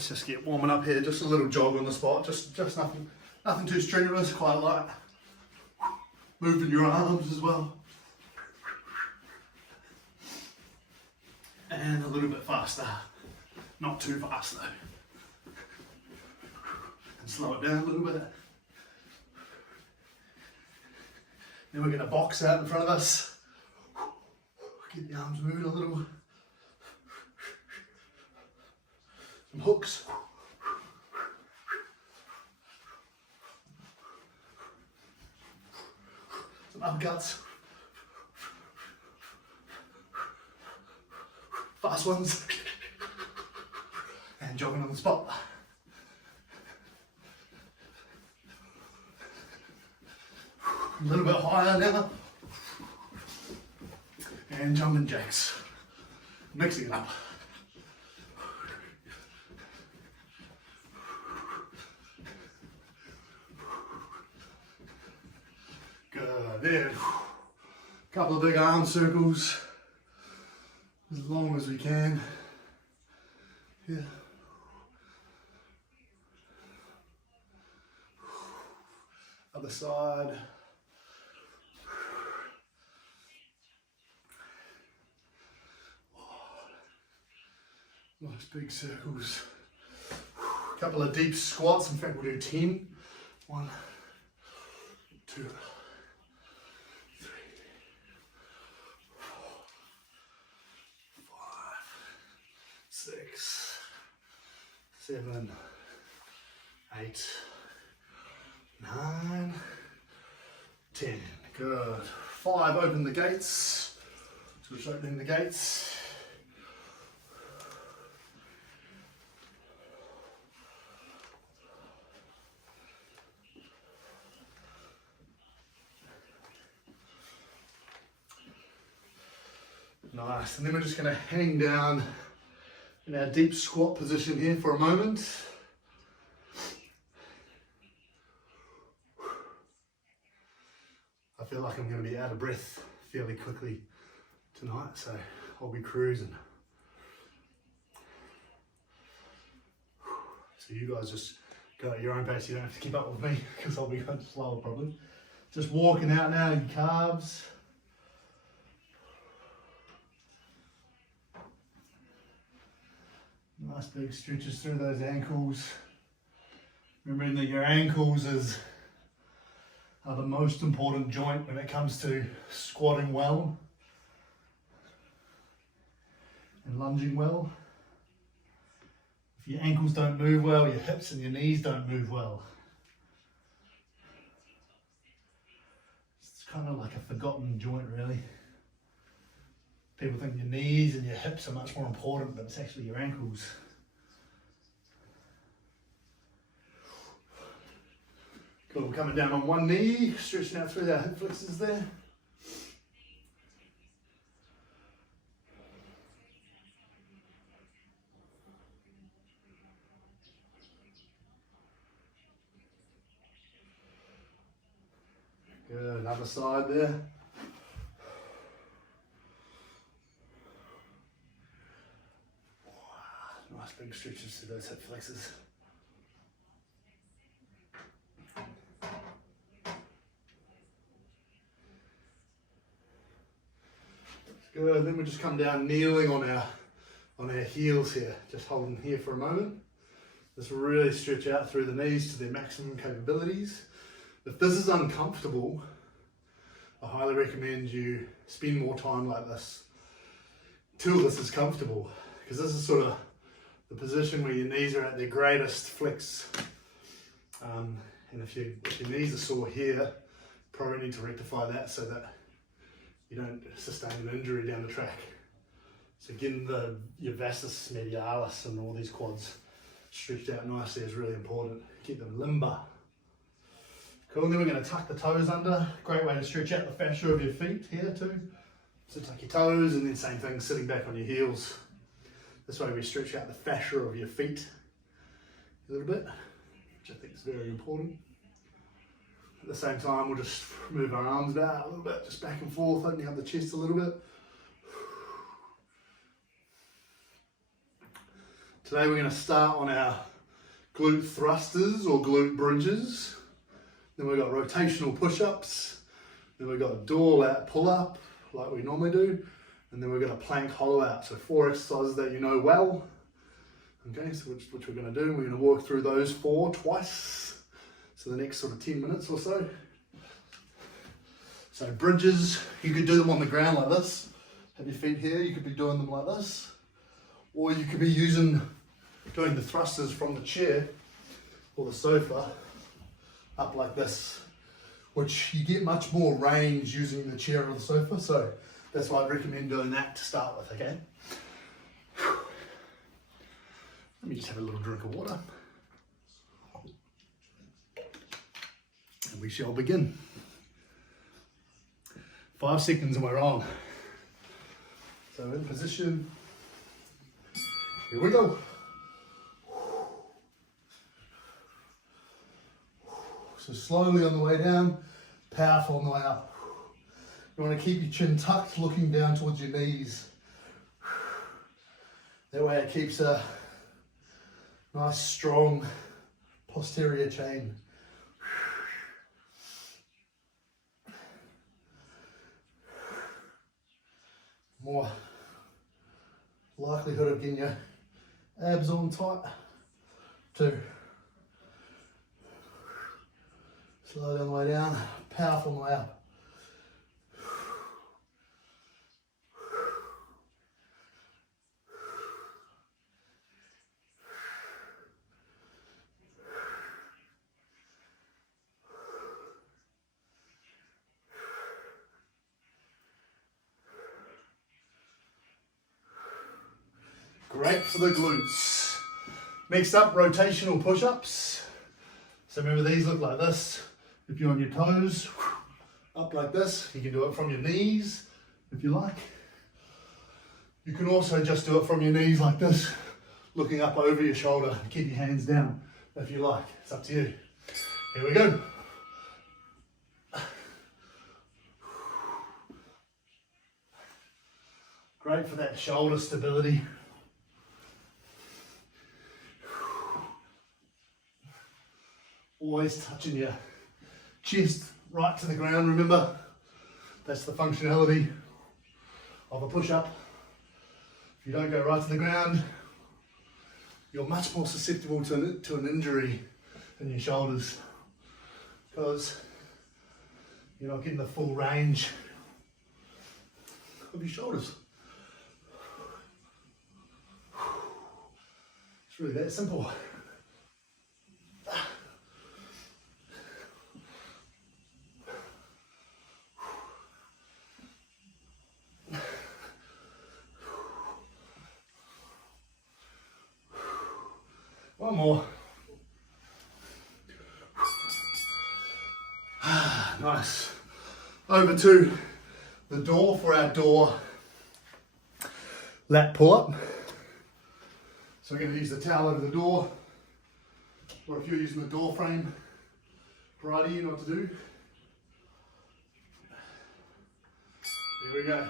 Let's just get warming up here, just a little jog on the spot, just nothing too strenuous, quite light. Moving your arms as well. And a little bit faster, not too fast though. And slow it down a little bit. Then we're going to box out in front of us. Get the arms moving a little. Some hooks. Some uppercuts. Fast ones. And jogging on the spot. A little bit higher now. And jumping jacks. Mixing it up. Good. Then, couple of big arm circles. As long as we can. Here. Other side. Nice big circles. Couple of deep squats. In fact, we'll do 10. 1, 2, 3, 4, 5, 6, 7, 8, 9, 10. Good. 5, open the gates. Switch opening the gates. Nice, and then we're just going to hang down in our deep squat position here for a moment. I feel like I'm going to be out of breath fairly quickly tonight, so I'll be cruising. So you guys just go at your own pace, you don't have to keep up with me because I'll be going slower probably. Just walking out now in calves. Nice big stretches through those ankles. Remembering that your ankles are the most important joint when it comes to squatting well and lunging well. If your ankles don't move well, your hips and your knees don't move well. It's kind of like a forgotten joint really. People think your knees and your hips are much more important, but it's actually your ankles. Cool, coming down on one knee, stretching out through our hip flexors there. Good, other side there. Nice big stretches to those hip flexors. Good, then we just come down kneeling on our heels here, just holding here for a moment. Just really stretch out through the knees to their maximum capabilities. If this is uncomfortable, I highly recommend you spend more time like this till this is comfortable, because this is sort of the position where your knees are at their greatest flex. And if your knees are sore here, probably need to rectify that so that you don't sustain an injury down the track. So getting your vastus medialis and all these quads stretched out nicely is really important. Keep them limber. Cool, and then we're going to tuck the toes under. Great way to stretch out the fascia of your feet here too. So tuck your toes, and then same thing, sitting back on your heels. This way we stretch out the fascia of your feet a little bit, which I think is very important. At the same time, we'll just move our arms out a little bit, just back and forth, opening up the chest a little bit. Today we're going to start on our glute thrusters or glute bridges. Then we've got rotational push-ups. Then we've got a door lat pull-up like we normally do. And then we've got a plank hollow out. So 4 exercises that you know well. Okay, so which we're going to do. We're going to walk through those 4 twice. So the next sort of 10 minutes or so. So bridges, you could do them on the ground like this. Have your feet here, you could be doing them like this. Or you could be doing the thrusters from the chair or the sofa up like this, which you get much more range using the chair or the sofa. So that's why I'd recommend doing that to start with, okay? Let me just have a little drink of water. And we shall begin. 5 seconds and we're on. So in position. Here we go. So slowly on the way down, powerful on the way up. You want to keep your chin tucked, looking down towards your knees. That way it keeps a nice strong posterior chain. More likelihood of getting your abs on tight. 2. Slowly on the way down, powerful on the way up. Great for the glutes. Next up, rotational push-ups. So remember, these look like this. If you're on your toes, up like this. You can do it from your knees if you like. You can also just do it from your knees like this, looking up over your shoulder. Keep your hands down if you like. It's up to you. Here we go. Great for that shoulder stability. Always touching your chest right to the ground, remember? That's the functionality of a push-up. If you don't go right to the ground, you're much more susceptible to an injury in your shoulders because you're not getting the full range of your shoulders. It's really that simple. One more. Nice. Over to the door for our door lat pull up. So we're going to use the towel over the door, or if you're using the door frame, karate, you know what to do. Here we go.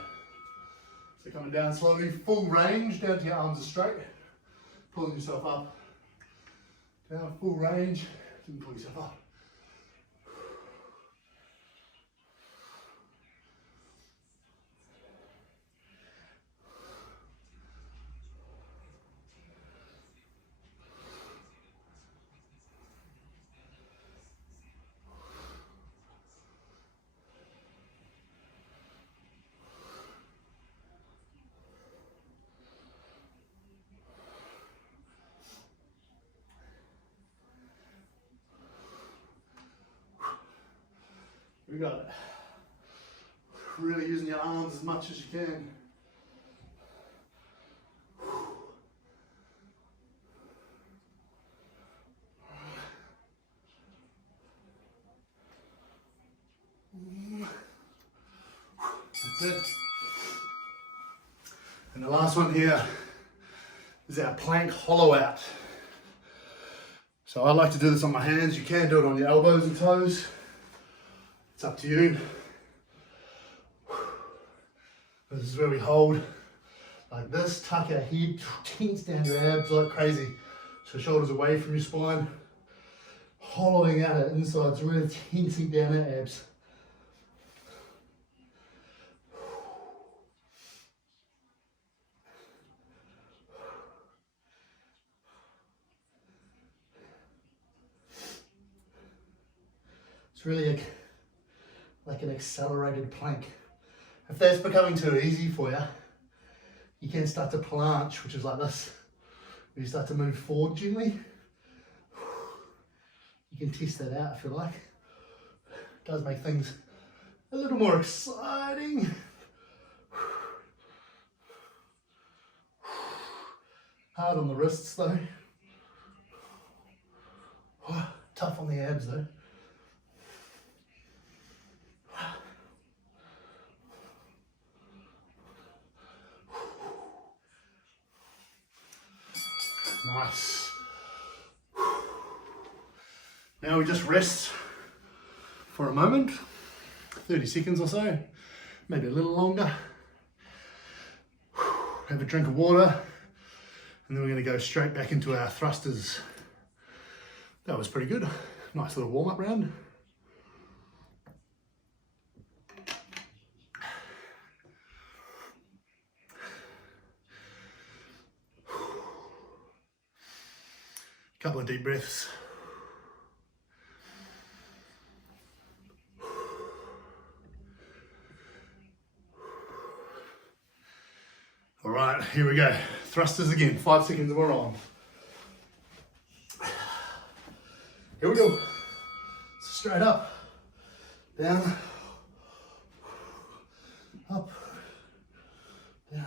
So coming down slowly, full range, down to your arms are straight, pulling yourself up. Down, full range, and pull yourself up. We got it. Really using your arms as much as you can. That's it. And the last one here is our plank hollow out. So I like to do this on my hands. You can do it on your elbows and toes. It's up to you. This is where we hold like this. Tuck our head, tense down your abs like crazy. So shoulders away from your spine, hollowing out our insides, really tensing down our abs. It's really like an accelerated plank. If that's becoming too easy for you, you can start to planche, which is like this. You start to move forward gently. You can test that out if you like. It does make things a little more exciting. Hard on the wrists though. Tough on the abs though. Nice. Now we just rest for a moment, 30 seconds or so, maybe a little longer. Have a drink of water, and then we're going to go straight back into our thrusters. That was pretty good. Nice little warm-up round. Couple of deep breaths. All right, here we go. Thrusters again, 5 seconds and we're on. Here we go. Straight up, down, up, down.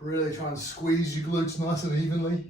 Really try and squeeze your glutes nice and evenly.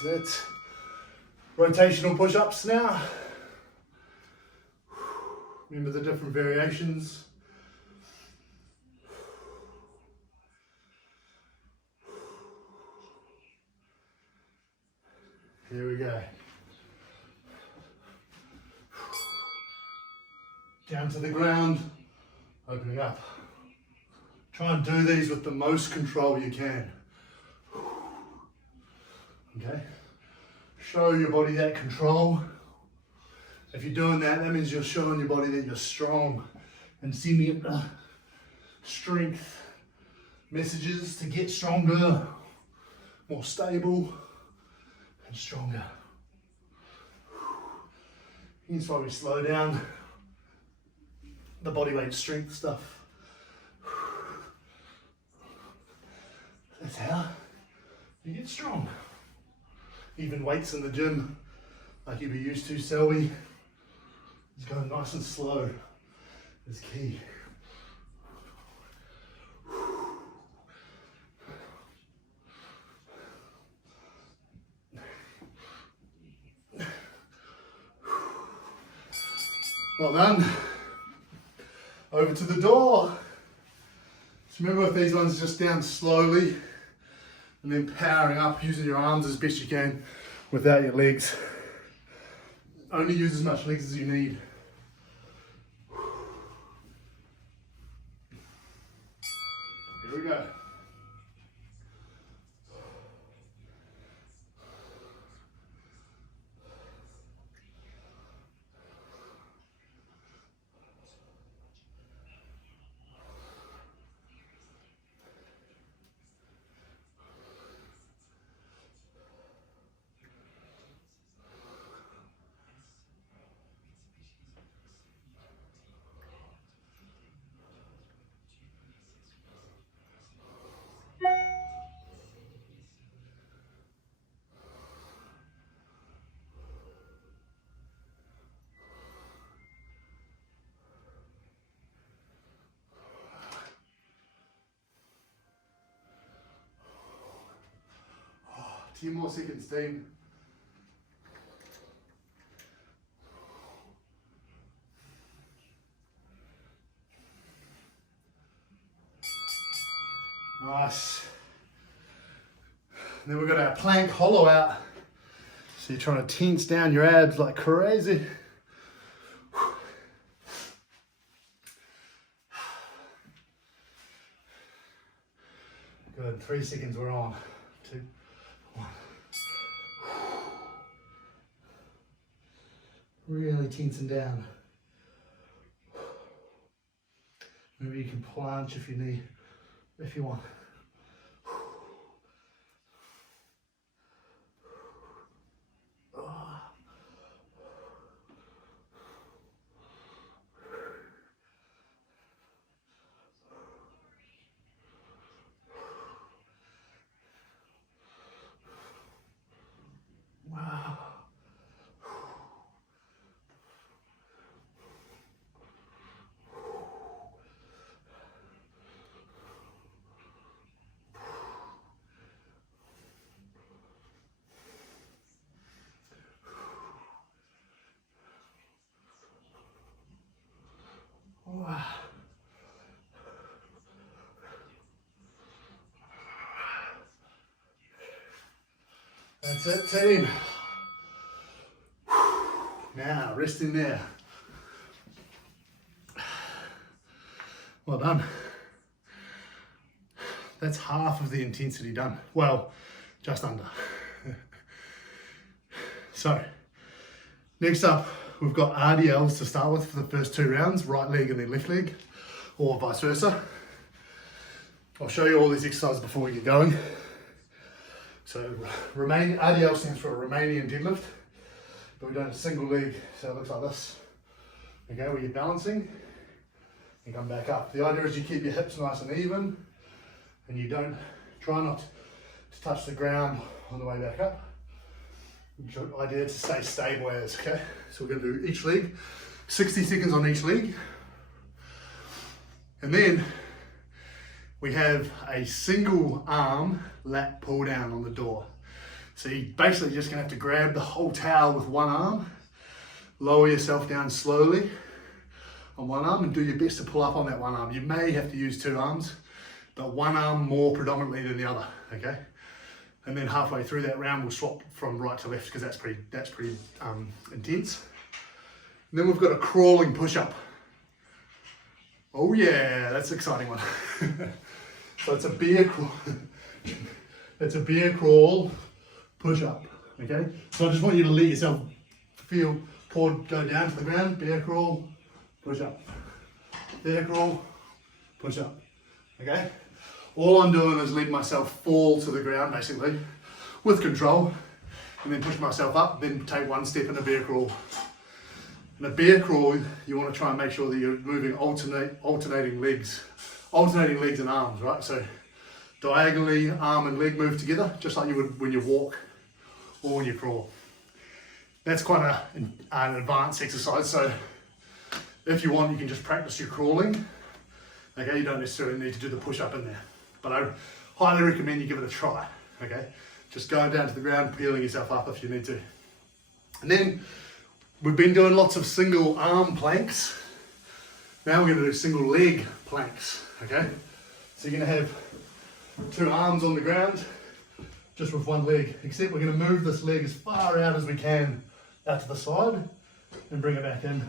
That's it. Rotational push ups now. Remember the different variations. Here we go. Down to the ground, opening up. Try and do these with the most control you can. Okay, show your body that control. If you're doing that, that means you're showing your body that you're strong and sending it the strength messages to get stronger, more stable and stronger. Here's why we slow down the bodyweight strength stuff. That's how you get strong. Even weights in the gym, like you'd be used to, Selby, just going nice and slow is key. Well done. Over to the door. So remember with these ones, just down slowly and then powering up, using your arms as best you can without your legs. Only use as much legs as you need. Here we go. 10 more seconds, team. Nice. And then we've got our plank hollow out. So you're trying to tense down your abs like crazy. Good, 3 seconds, we're on. 2, 1. Really tensing down. Maybe you can planche if you need, if you want. Wow. Wow. That's it, team. Now, resting there. Well done. That's half of the intensity done. Well, just under. So, next up, we've got RDLs to start with for the first 2 rounds, right leg and then left leg, or vice versa. I'll show you all these exercises before we get going. So RDL stands for Romanian deadlift, but we're doing a single leg, so it looks like this. Okay, where you're balancing and come back up. The idea is you keep your hips nice and even, and you try not to touch the ground on the way back up. The idea is to stay stable as, okay? So we're going to do each leg, 60 seconds on each leg. And then we have a single arm lat pull down on the door. So you're basically just going to have to grab the whole towel with one arm, lower yourself down slowly on one arm and do your best to pull up on that one arm. You may have to use 2 arms, but one arm more predominantly than the other, okay? And then halfway through that round, we'll swap from right to left because that's pretty intense. And then we've got a crawling push-up. Oh yeah, that's an exciting one. So it's a bear crawl. It's a bear crawl push-up. Okay. So I just want you to let yourself feel go down to the ground. Bear crawl, push-up. Bear crawl, push-up. Okay. All I'm doing is letting myself fall to the ground basically with control and then push myself up, then take 1 step in a bear crawl. In a bear crawl, you want to try and make sure that you're moving alternating legs and arms, right? So diagonally, arm and leg move together, just like you would when you walk or when you crawl. That's quite an advanced exercise, so if you want, you can just practice your crawling. Okay, you don't necessarily need to do the push-up in there. But I highly recommend you give it a try, okay? Just going down to the ground, peeling yourself up if you need to. And then we've been doing lots of single arm planks. Now we're going to do single leg planks, okay? So you're going to have 2 arms on the ground, just with 1 leg, except we're going to move this leg as far out as we can out to the side and bring it back in,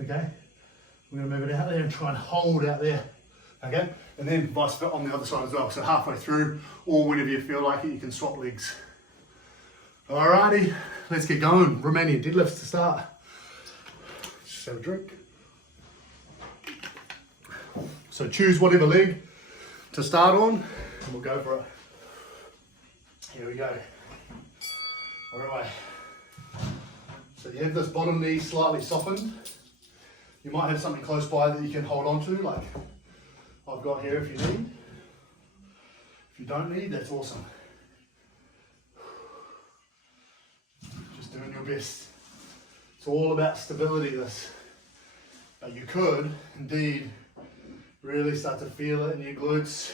okay? We're going to move it out there and try and hold out there, okay? And then vice versa on the other side as well. So halfway through, or whenever you feel like it, you can swap legs. Alrighty, let's get going. Romanian deadlifts to start. Just have a drink. So choose whatever leg to start on, and we'll go for it. Here we go. Alright. So you have this bottom knee slightly softened. You might have something close by that you can hold on to, like I've got here if you need. If you don't need, that's awesome. Just doing your best. It's all about stability, this. But you could, indeed, really start to feel it in your glutes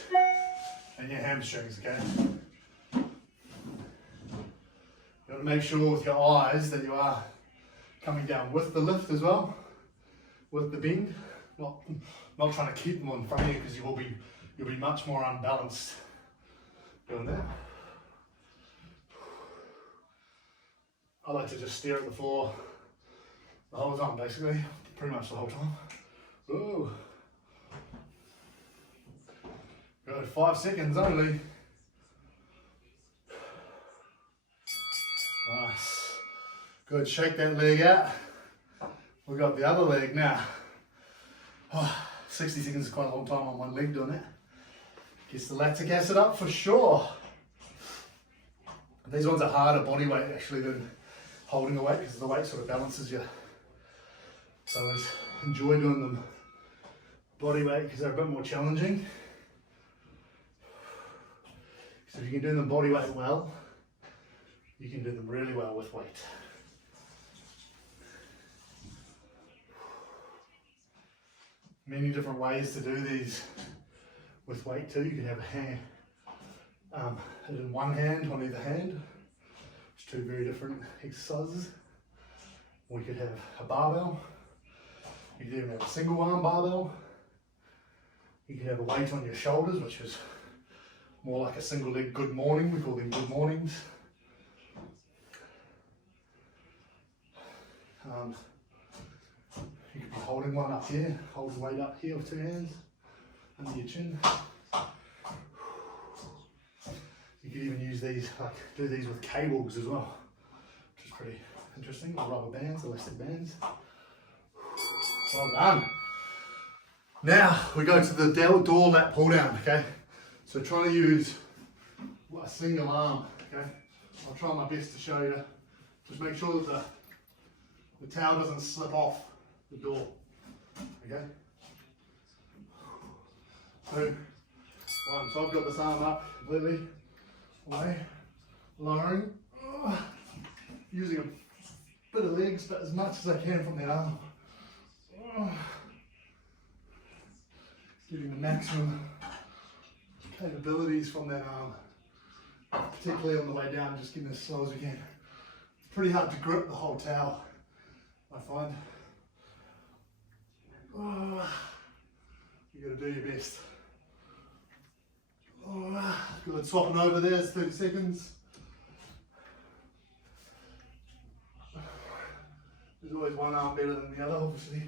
and your hamstrings, okay? But make sure with your eyes that you are coming down with the lift as well, with the bend. Not trying to keep them in front of you, because you'll be much more unbalanced doing that. I like to just stare at the floor the whole time, basically, pretty much the whole time. Ooh. Good, 5 seconds only. Nice. Good, shake that leg out. We've got the other leg now. 60 seconds is quite a long time on one leg doing that. Gets the lactic acid up for sure. These ones are harder body weight actually than holding the weight, because the weight sort of balances you. So I always enjoy doing them body weight because they're a bit more challenging. So if you can do them body weight well, you can do them really well with weight. Many different ways to do these with weight too. You can have a hand, it in one hand on either hand. It's two very different exercises. We could have a barbell. You could even have a single arm barbell. You could have a weight on your shoulders, which is more like a single leg good morning. We call them good mornings. You could be holding one up here, hold the weight up here with two hands under your chin. You could even use these, like do these with cables as well, which is pretty interesting. Or rubber bands, elastic bands. Well done. Now we go to the door lat pull down, okay? So trying to use a single arm, okay? I'll try my best to show you. Just make sure that the towel doesn't slip off the door, okay? 2, 1, so I've got this arm up completely, away, lowering, using a bit of legs, but as much as I can from the arm. Getting the maximum capabilities from that arm, particularly on the way down, just getting as slow as we can. It's pretty hard to grip the whole towel, I find. You got to do your best. Good, swapping over there, it's 30 seconds. There's always one arm better than the other, obviously.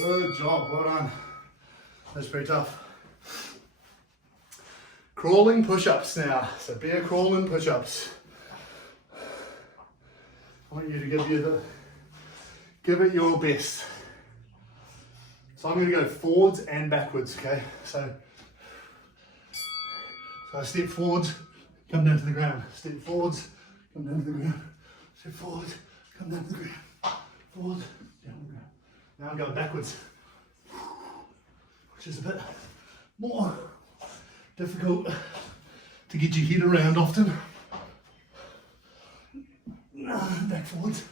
Good job, well done. That's pretty tough. Crawling push-ups now. So bear crawling push-ups. I want you to give it your best. So I'm going to go forwards and backwards, okay? So I step forwards, come down to the ground. Step forwards, come down to the ground. Step forwards, come down to the ground. Forwards, down to the ground. Now I'm going backwards, which is a bit more difficult to get your head around often. Back forwards.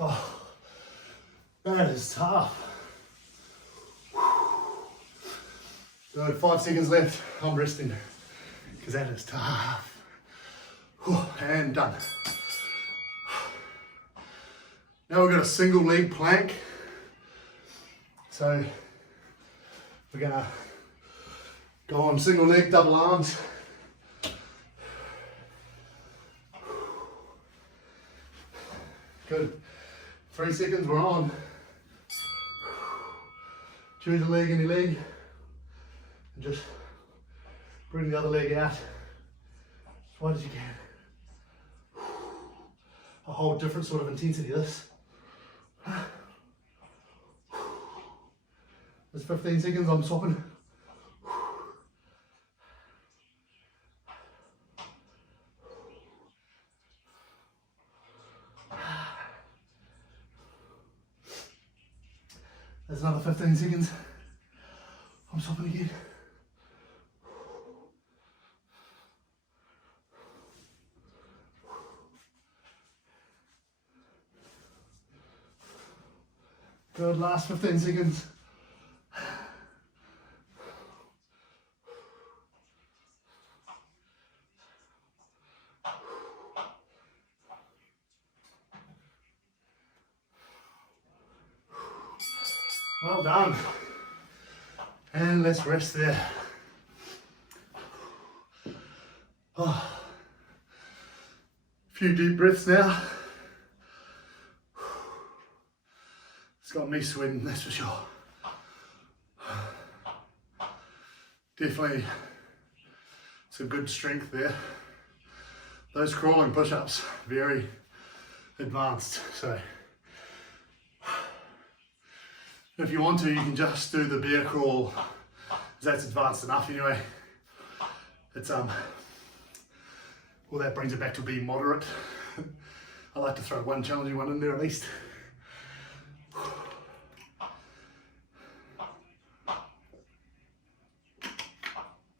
Oh, that is tough. Good, 5 seconds left. I'm resting because that is tough. And done. Now we've got a single leg plank. So we're gonna go on single leg, double arms. Good. 3 seconds, we're on. Choose a leg, any leg, and just bring the other leg out as wide as you can. a whole different sort of intensity. This. There's 15 seconds, I'm stopping. There's another 15 seconds. I'm stopping again. Good, last 15 seconds. Well done. And let's rest there. Oh. A few deep breaths now. It's got me sweating, that's for sure. Definitely some good strength there. Those crawling push-ups, very advanced. So if you want to, you can just do the bear crawl, because that's advanced enough anyway. It's well, that brings it back to being moderate. I like to throw one challenging one in there at least.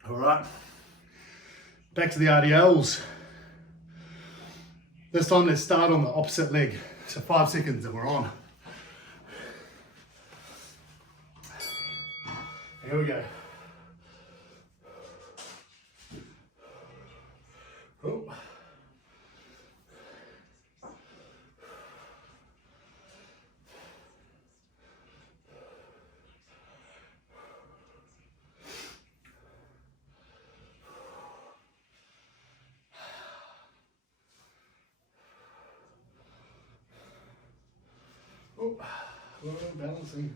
All right, back to the RDLs. This time let's start on the opposite leg. So 5 seconds and we're on. Here we go. Oh. Oh, balancing.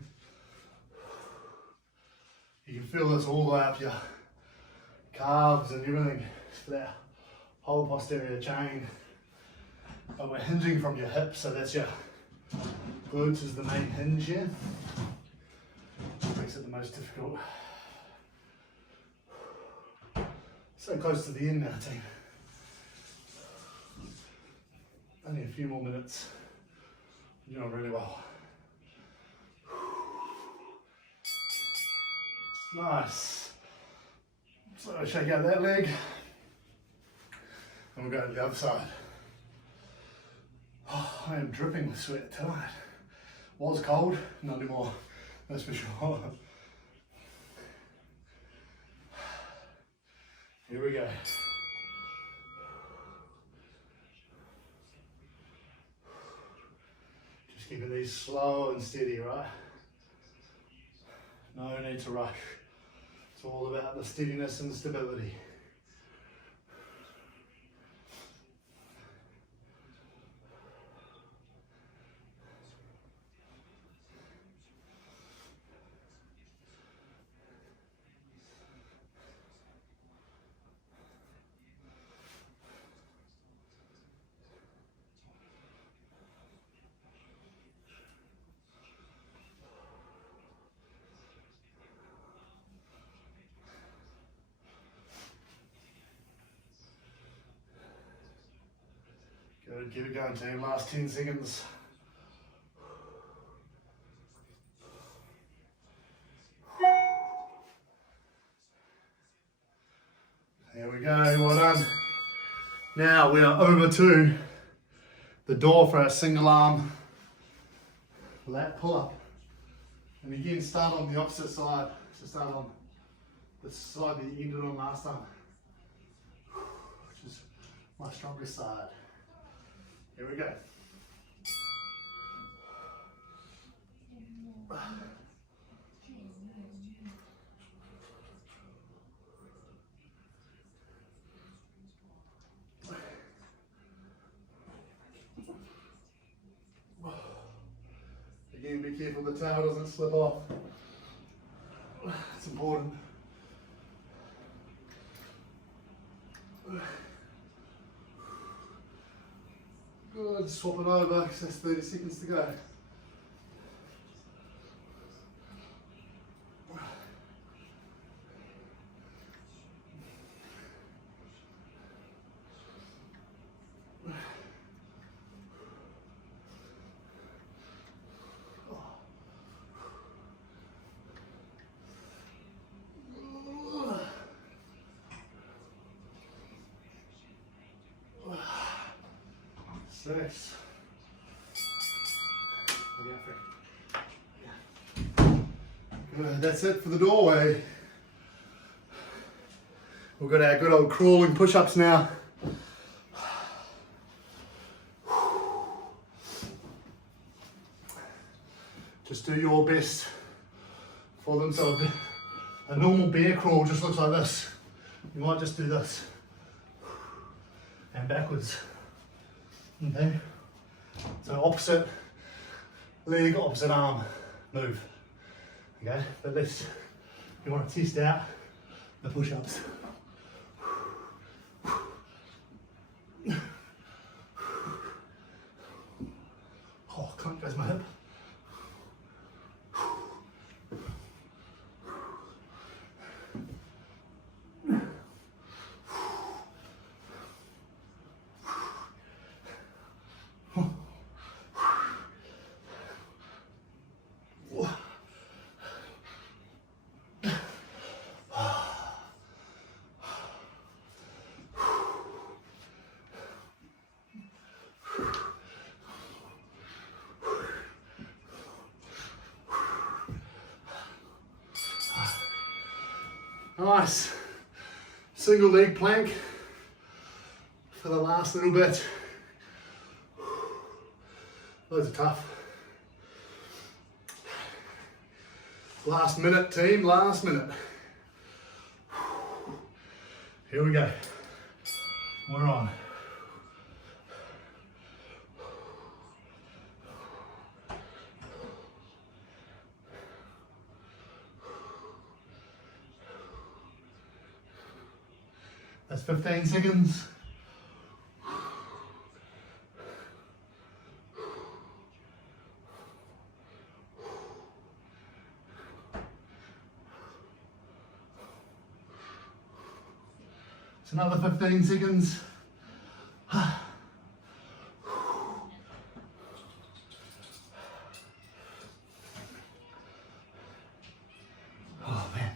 You can feel this all the way up your calves and everything, for that whole posterior chain. But we're hinging from your hips, so that's your glutes is the main hinge here. Which makes it the most difficult. So close to the end now, team. Only a few more minutes. You're doing really well. Nice. So shake out that leg. And we'll go to the other side. Oh, I am dripping with sweat tonight. Was cold, not anymore, that's for sure. Here we go. Just keeping these slow and steady, right? No need to rush. It's all about the steadiness and stability. Good, keep it going team, last 10 seconds. There we go, well done. Now we are over to the door for our single arm lat pull up. And again, start on the opposite side. So start on the side that you ended on last time, which is my strongest side. Here we go. Again, be careful the towel doesn't slip off. It's important. Good. Let's swap it over because that's 30 seconds to go. Six. Good, that's it for the doorway. We've got our good old crawling push-ups now. Just do your best for them. So a normal bear crawl just looks like this. You might just do this and backwards. Okay, so opposite leg, opposite arm move. Okay, but let's, you want to test out the push-ups. Oh, clunk goes my hip. Nice single leg plank for the last little bit. Those are tough. Last minute, team, last minute. Here we go. We're on. That's 15 seconds. It's another 15 seconds. Oh man,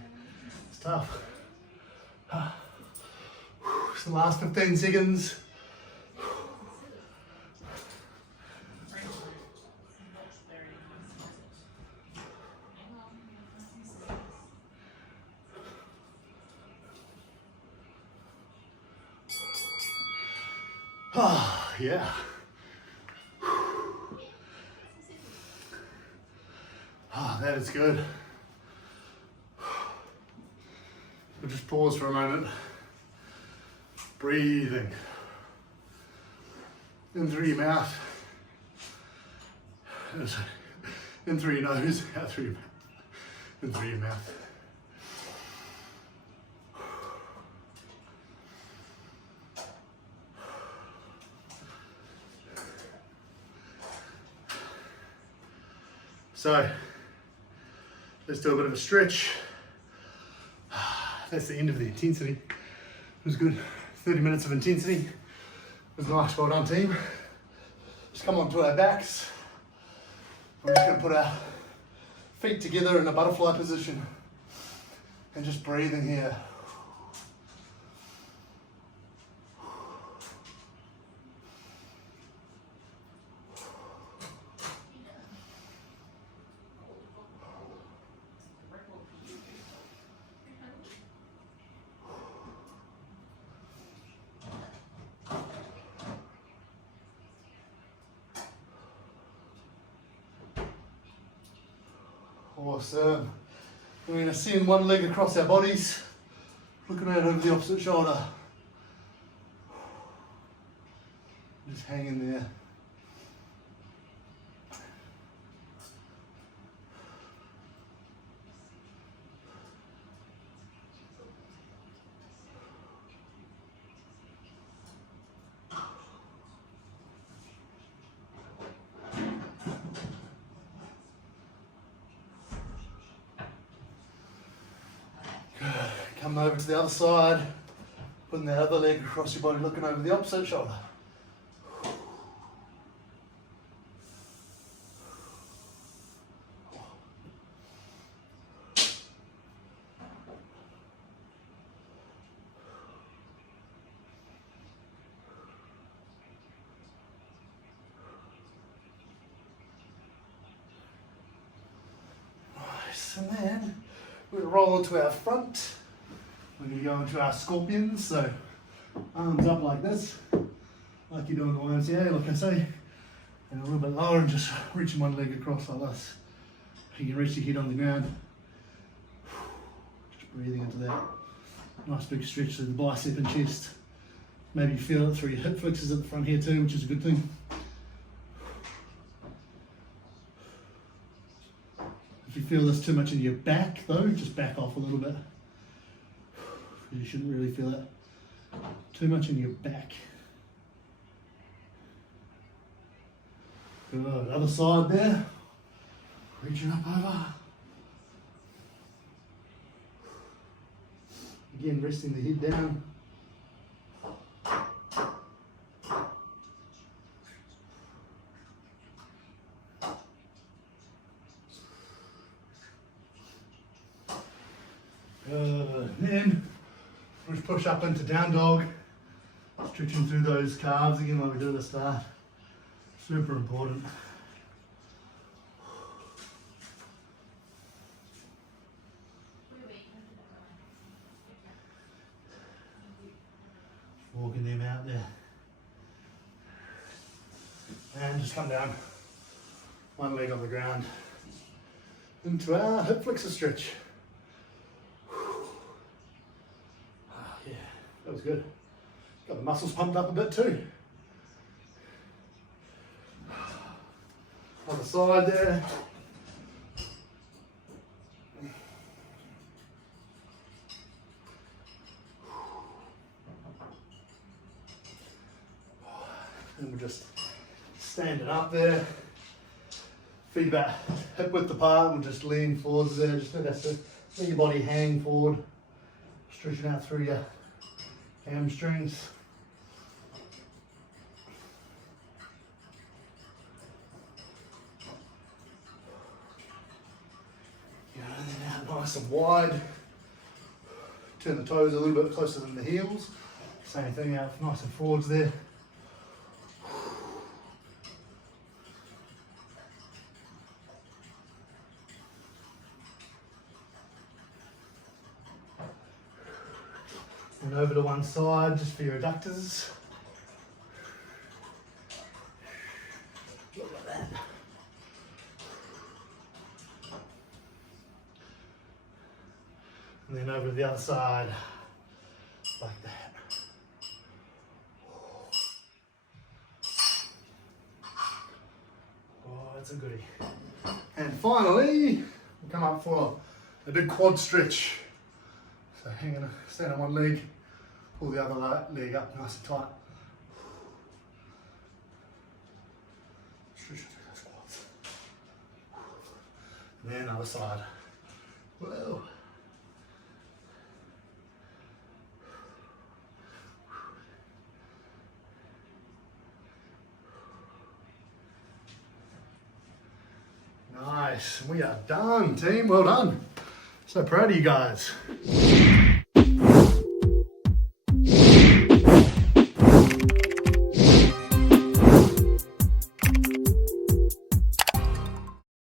it's tough. It's the last 15 seconds. Oh, yeah. Oh, that is good. We'll just pause for a moment. Breathing in through your mouth, in through your nose, out through your mouth, in through your mouth. So let's do a bit of a stretch. That's the end of the intensity. It was good. 30 minutes of intensity. It was nice. Well done, team. Just come onto our backs. We're just going to put our feet together in a butterfly position and just breathe in here. Awesome. We're going to send one leg across our bodies, looking out over the opposite shoulder. Just hang in there. Come over to the other side, putting the other leg across your body, looking over the opposite shoulder. Nice, and then we're going to roll onto our front. We're going to go into our scorpions, so arms up like this, like you do in the YMCA, like I say, and a little bit lower and just reaching one leg across like this. You can reach your head on the ground. Just breathing into that. Nice big stretch through the bicep and chest. Maybe you feel it through your hip flexors at the front here too, which is a good thing. If you feel this too much in your back though, just back off a little bit. You shouldn't really feel it too much in your back. Good, other side there. Reaching up over. Again, resting the head down. Then just push up into down dog, stretching through those calves again like we did at the start. Super important. Walking them out there. And just come down, one leg on the ground, into our hip flexor stretch. Yeah, that was good. Got the muscles pumped up a bit too. Other side there. And we're just standing up there. Feet about hip width apart, and we'll just lean forwards there. Just let your body hang forward. Stretching out through your hamstrings. And then out nice and wide. Turn the toes a little bit closer than the heels. Same thing, out nice and forwards there. And over to one side, just for your adductors. Look like that. And then over to the other side, like that. Oh, that's a goodie. And finally, we'll come up for a big quad stretch. So stand on one leg, pull the other leg up nice and tight. Stretch through those quads. And then other side. Whoa. Nice, we are done, team, well done. So proud of you guys.